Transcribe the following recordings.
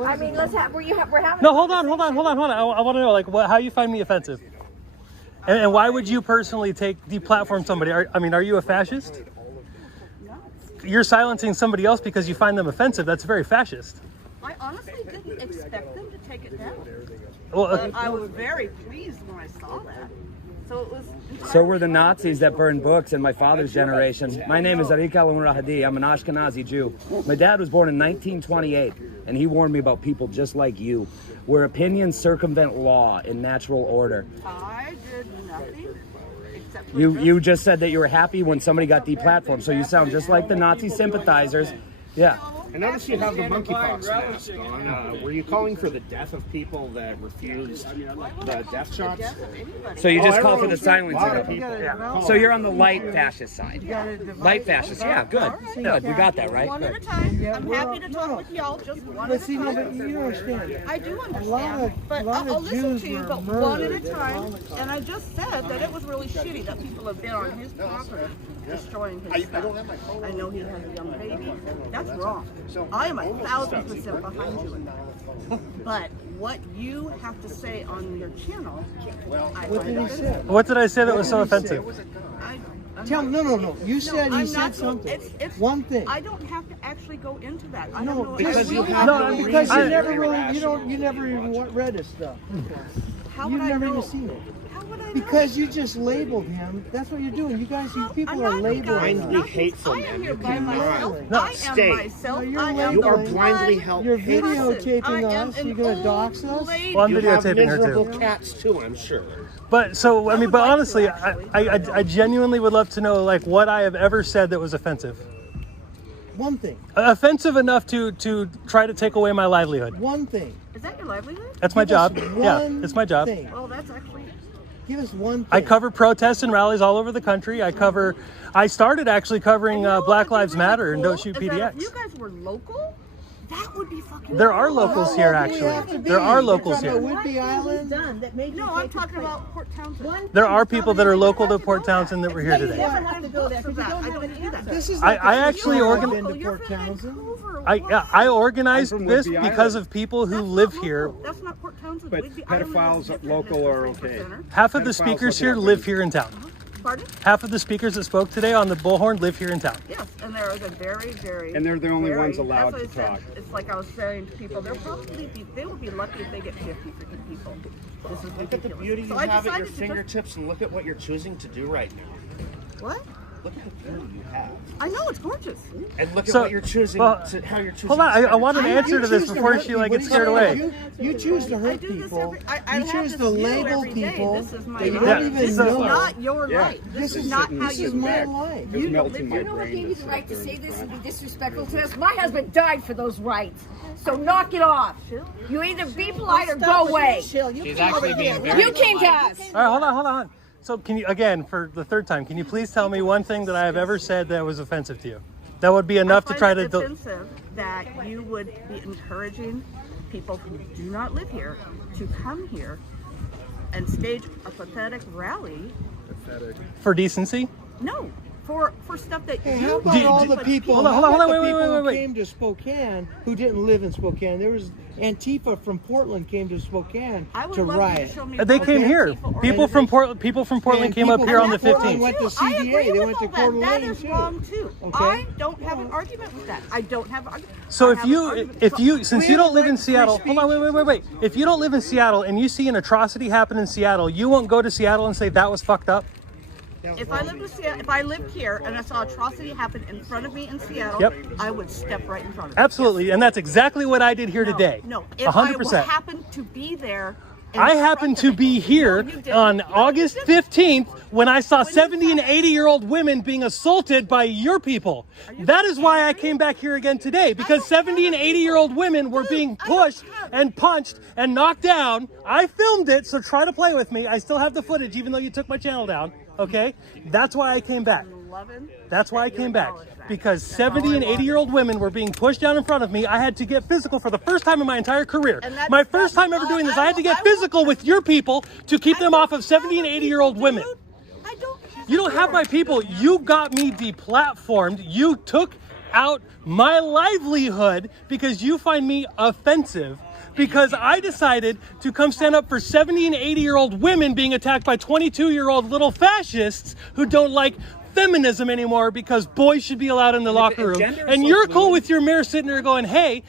I mean, let's have. We're having. No, hold on. I want to know, like, how you find me offensive, and why would you personally deplatform somebody? Are you a fascist? You're silencing somebody else because you find them offensive. That's very fascist. I honestly didn't expect them to take it down. Well, But I was very pleased when I saw that. So it was. So were the Nazis that burned books in my father's generation. My name is Arik al-Murahadi. I'm an Ashkenazi Jew. My dad was born in 1928, and he warned me about people just like you, where opinions circumvent law in natural order. I did nothing except for You just said that you were happy when somebody got deplatformed, so you sound just like the Nazi sympathizers. Yeah. I noticed you have the monkeypox mask on. Were you calling for the death of people that refused the death shots? So you just call for the silencing A lot of of people. people. So you're on the light fascist side. Light fascist, yeah, good. Good, we got that right. one at a time. I'm happy to talk with y'all just one at a No, time. but you don't understand. I do lot understand, of- but a lot of I'll listen Jews to you, were but one at a murdered time. And I just said that it was really shitty that people have been on his property destroying his stuff. I know he has a young baby. That's wrong. I am 1,000% behind you in that. But what you have to say on your channel, I What find did he offensive. say? what did I say that was so offensive? I'm Tell not- me, no. You said I'm he said not- something. it's- One thing. I don't have to actually go into that. I No, don't know. because I you really have don't no know. because you reason. never Very really, rational. you never even read his stuff. How You've would I never know? even seen it. How would I know? Because you just labeled him. That's what you're doing. You guys, you people are labeling Blindly him. hateful, I man. am here You by cannot myself. No, I am stay. myself. No, you're I am labeling. You are the blindly one held. You're person. videotaping I am us. an You're gonna old dox us? lady. Well, I'm You have videotaping her miserable too. cats too, I'm sure. But so, would but like to, honestly, actually. I genuinely would love to know, like, what I have ever said that was offensive. One thing. Offensive enough to try to take away my livelihood. One thing. Is that your livelihood? That's my Give us job. Yeah, one it's my job. thing. Well, that's actually. Give us one thing. I cover protests and rallies all over the country. I started actually covering You know what Black would be Lives really Matter and cool Don't Shoot is that PDX. If you guys were local, that would be fucking. There are cool. locals How here, local do we have to actually. be? There are You're locals talking here. about Whidbey Island. No, I'm talking about Port Townsend. There are people that are local to Port Townsend that were here You today. never have to go there because I don't do that. This is I like actually I've organ- been to You're Port from Townsend. Vancouver. I organized I'm from this Whidbey because Island. of people who That's live not here. local. That's not Port Townsend. But Whidbey Island is pedophiles different local than are Central okay. Center. Half of the Pedophiles speakers here looking at live babies. here in town. Pardon? Half of the speakers that spoke today on the Bullhorn live here in town. Yes, and there is a very, very. And they're the only very- ones allowed as I to said, talk. It's like I was saying to people, they would be lucky if they get 50 freaking people. This is Look at the ridiculous. beauty you So I have at your decided to just- fingertips and look at what you're choosing to do right now. What? Look at the beauty you have. I know it's gorgeous. And look at So, what you're choosing, well, how you're choosing Hold on, to I want an spend your answer You to this choose before hurt she like people. gets scared away. You choose to I hurt do this people. every. I You have choose this to view label every day. people. This is my that you life. don't even This is know. not your Yeah. life. This is not how This you is my live. life. It's You don't melting live my You know what brain gave you to the right to sit say there this and and be grind. disrespectful to us? My husband died for those rights. So knock it off. You either be polite or go away. She's actually being very You came to us. All right, hold on. So can you, again, for the third time, can you please tell me one thing that I have ever said that was offensive to you? That would be enough to I try find to... it offensive that you would be encouraging people who do not live here to come here and stage a pathetic rally. For decency? No, for stuff that Hey, you how about Do- all do- the people? Hold on, how about wait, the wait, people wait, who wait. came to Spokane who didn't live in Spokane? There was Antifa from Portland came to Spokane I would to love riot. you to show me. They what came here. Antifa People from organization- Portland And came up people here on from the Portland 15th. went to I CDA. agree They with went to all Coeur that. That d'Alene is too. wrong too. Okay. I don't have an argument with that. I don't have an argument. So I if have an argument. you, since you don't live in free Seattle, speech. hold on, wait. If you don't live in Seattle and you see an atrocity happen in Seattle, you won't go to Seattle and say that was fucked up? If I lived here and I saw atrocity happen in front of me in Seattle, Yep. I would step right in front of it. Absolutely, and that's exactly what I did here No, today. No, if 100%. I happened to be there. in I front happened of to it- be here No, you didn't. on No, you August didn't. 15th when I saw When you 70 and saw- 80-year-old women being assaulted by your people. you That is why I serious? came back here again today, because don't 70 and have- 80-year-old women were Dude, being I don't pushed have- and punched and knocked down. I filmed it, so try to play with me. I still have the footage, even though you took my channel down, okay? That's why I came back. Loving That's why I that you came back. acknowledge that. Because That's 70 all I and want. 80-year-old women were being pushed down in front of me. I had to get physical for the first time in my entire career. And that's- My first that's- time ever doing this, I I had to will- get I will- physical with your people to keep them off of 70 and 80-year-old Dude, women. I don't have You don't have my people. You got me deplatformed. You took out my livelihood because you find me offensive. Because I decided to come stand up for 70 and 80-year-old women being attacked by 22-year-old little fascists who don't like feminism anymore because boys should be allowed in the locker room. And you're cool with your mayor sitting there going, hey,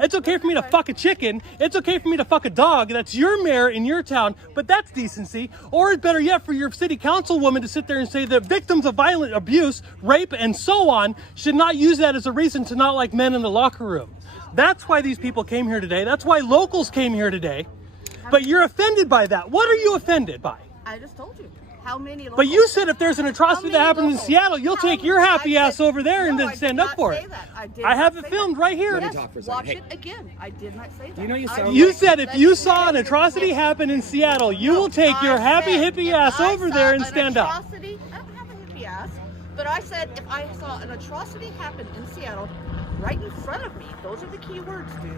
it's okay for me to fuck a chicken. It's okay for me to fuck a dog. That's your mayor in your town, but that's decency. Or better yet, for your city councilwoman to sit there and say that victims of violent abuse, rape, and so on should not use that as a reason to not like men in the locker room. That's why these people came here today. That's why locals came here today. But you're offended by that. What are you offended by? I just told you. How many But you said if there's an atrocity that happens in Seattle, you'll take your happy ass over there and then stand up for it. I have it filmed right here. Yes, watch it again. I did not say that. Do you know you sound You said if you saw an atrocity happen in Seattle, you will take your happy said hippie if ass I over saw there and an stand up. atrocity- I don't have a hippie ass, but I said if I saw an atrocity happen in Seattle right in front of me, those are the key words, dude,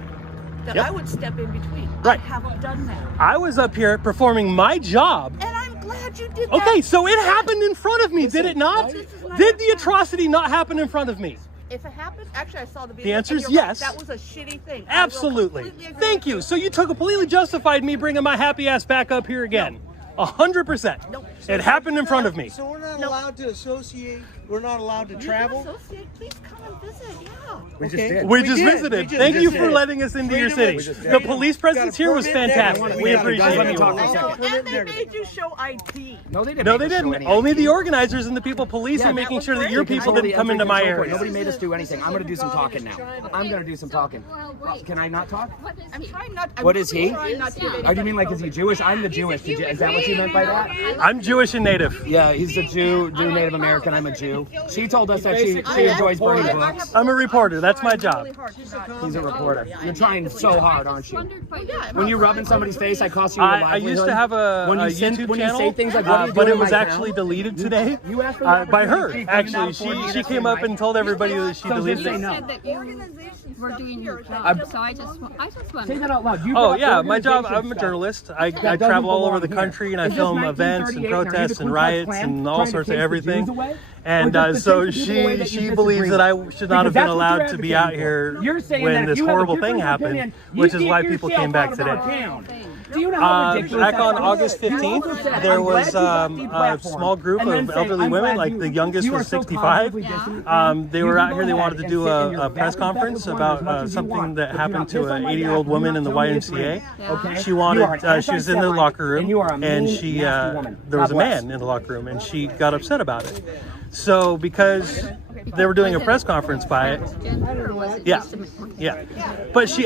that Yep. I would step in between. Right. I haven't done that. I was up here performing my job. And I'm glad you did that. Okay, so it happened in front of me, did it not? This is not Did the your atrocity not happen in front of me? If it happened, actually I saw the video. The answer and is you're right, yes. that was a shitty thing. I will Absolutely. completely agree Thank with you. So you took completely justified me bringing my happy ass back up here again. 100%. Nope. It happened in front of me. So we're not allowed to associate. We're not allowed to travel. Associate, please come and visit. Yeah. We just Okay. did. We We just did. visited. We just Thank you did. for letting us into your Freedom city. of The freedom. police presence Got a here was permit and fantastic. everything. We We got a appreciate let me it. talk for a No, second. and they made you show ID. No, they didn't. No, make they us do didn't. any Only ID. the organizers and the people policing, that making was sure that great. your Because people Nobody didn't come into my area. area. Nobody made us do anything. I'm going to do some talking now. I'm going to do some talking. Can I not talk? I'm trying not. I'm What is really he? trying not to give Or do you mean anybody like, is he COVID. Jewish? I'm the Jewish. Is that what you meant by that? I'm Jewish and Native. Yeah, he's a Jew, Native American. I'm a Jew. She told us that she enjoys burning books. I'm a reporter. That's my job. He's a reporter. You're trying so hard, aren't you? Yeah, When you rub in somebody's face, I cost you your I livelihood. used to have a When you YouTube when channel, you say things like, what are you but doing it was in my actually town? deleted today You asked for by the her. opportunity. Actually, She came down she came up and told everybody that she So just deleted say it. no. said that you were doing your job, so I just Say wondered. that out loud. You Oh brought yeah, my job. organization I'm a stuff. journalist. I doesn't travel all over the belong here. country and I Is this film events and 1938 and are you the protests Ku and Klux riots Klan and all trying to sorts of chase the everything. Jews away? And Or just to so chase the people away that she you believes disagree that I with? should not have Because been that's what allowed you're to be out advocating here for. You're saying when that if this you have a horrible thing different happened, opinion, you which is get why people yourself came back out of today. our town. Do you know how ridiculous Back that on is? August You 15th, also said, there "I'm glad was you got the a platform." small group And then of say, elderly "I'm women, glad like you- the youngest you are was so 65. cognitively dissonant. They You were can out go here. They ahead wanted to and do sit in a your press back conference corner as much about as you something want, that but do happened not to piss on an my 80-year-old dad. woman Do in the not tell me it's YMCA. raining. Okay? She You are wanted. an She was in the anti-Semite, locker room, and you are a and mean, she nasty woman. there was a God bless. man in the locker room, and she got upset about it. So because they were doing a press conference by it. Gender, or was it Yeah, just a- yeah. But she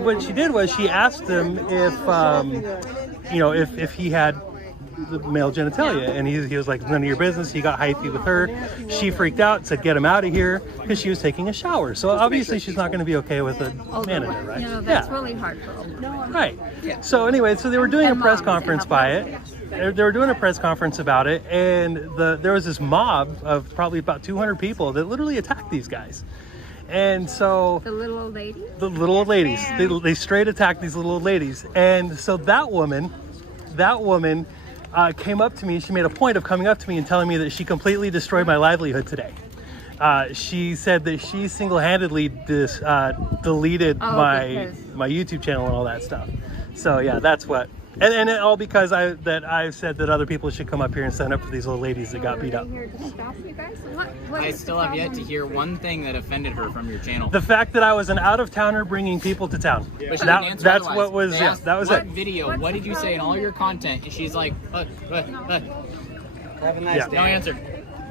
what she did was she asked him if if he had the male genitalia, and he was like, none of your business. He got hyphy with her. She freaked out, said, get him out of here, because she was taking a shower. So obviously she's not going to be okay with a man in there, right? You know, that's really hard for a woman. Right. So anyway, so they were doing a press conference by it. They were doing a press conference about it, and there was this mob of probably about 200 people that literally attacked these guys. And so The little old lady? the little old ladies, they straight attacked these little old ladies. And so that woman came up to me. She made a point of coming up to me and telling me that she completely destroyed my livelihood today. She said that she single-handedly deleted my YouTube channel and all that stuff. So yeah, that's what. And it all because I said that other people should come up here and stand up for these little ladies that got beat up. Here to stop you guys? What I is still the have yet to problem? hear one thing that offended her from your channel. The fact that I was an out-of-towner bringing people to town. But she didn't answer That's otherwise. what was. They Yeah, asked, that was what it. video? What did you say in all your content? And she's like, Have a nice Yeah. day. no answer.